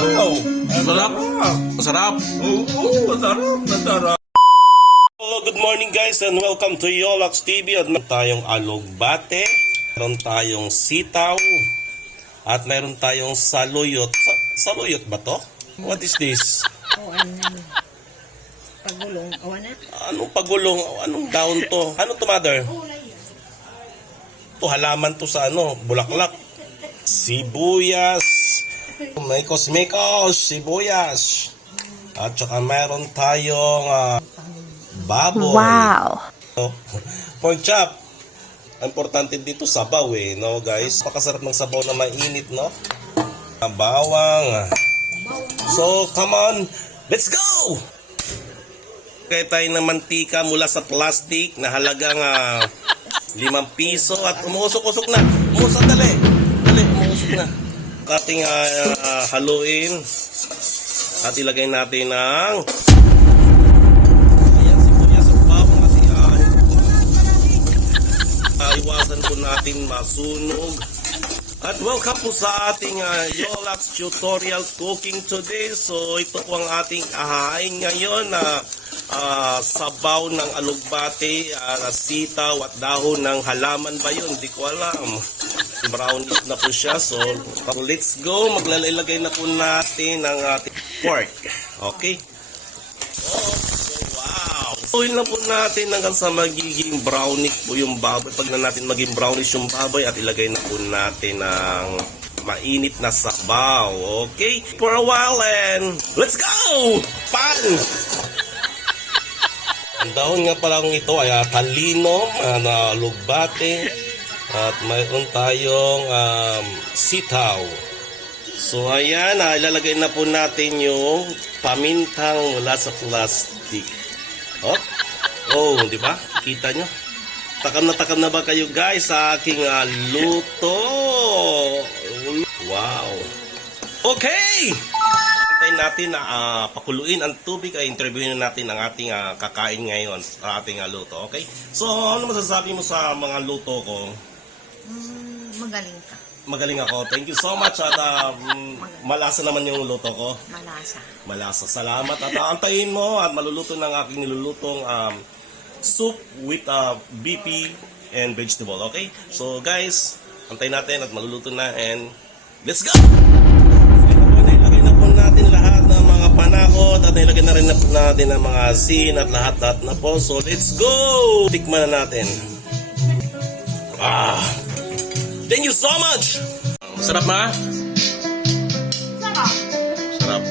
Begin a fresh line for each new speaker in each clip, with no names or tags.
Wow!
Masarap. Masarap.
Oo, masarap, masarap.
Hello, good morning guys and welcome to Yolax TV. At meron tayong alugbate, meron tayong sitaw, at meron tayong saluyot. Sa- saluyot ba to? What is this?
Awan na. Pagulong. Awan na.
Anong pagulong? Anong daon to? Ano to, mother? To halaman to sa ano, bulaklak. Sibuyas. May kosmikos, sibuyas. At saka meron tayong ah, baboy.
Wow.
Oh, Pork chop. Importante dito sabaw eh, no guys? Pakasarap ng sabaw na mainit, no? Ang Bawang. So, come on. Let's go! Kaya tayo ng mantika mula sa plastic na halagang ah, limang piso at umuusok-usok na. Umusok, dali. Dali, umuusok na. Ating ah, ah, haluin at ilagay natin ng Ayan, sibuyas at bawang yan. Uh, iwasan po natin masunog. At welcome po sa ating uh, Yolax tutorial cooking today. So ito po ang ating ahain ngayon na ah, sabaw ng alugbate, uh, sitaw at dahon ng halaman ba yun? Hindi ko alam. Brownish na po siya. So let's go. Maglalagay na po natin ang ating pork. Okay? Oh. So yun lang po natin hanggang sa magiging brownish po yung baboy. Pag na natin maging brownish yung baboy at ilagay na po natin ang mainit na sabaw. Okay? For a while and let's go! Pan! Ang dahon nga palang ito ay ah, talino, ah, na lugbate, at mayroon tayong um, sitaw. So ayan, ah, ilalagay na po natin yung pamintang mula sa plastic. Oh, oh di ba? Kita nyo? Takam na takam na ba kayo guys sa aking ah, luto? Wow! Okay! Antayin natin na ah, pakuluin ang tubig ay interviewin natin ang ating ah, kakain ngayon sa ating ah, luto. Okay? So, ano masasabi mo sa mga luto ko?
Mm, magaling ka.
Magaling ako. Thank you so much at mm, malasa naman yung luto ko.
Malasa.
Malasa. Salamat at ah, antayin mo at maluluto ng aking nilulutong um, soup with uh, BP and vegetable. Okay? So guys, antayin natin at maluluto na and let's go! Po natin lahat ng mga panakot at nilagay na rin na natin ang mga asin at lahat-lahat na po. So let's go! Tikman na natin. Ah! Thank you so much! Masarap ma? Sarap.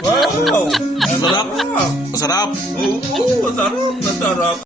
Wow!
Masarap. Masarap.
Oo, masarap, masarap.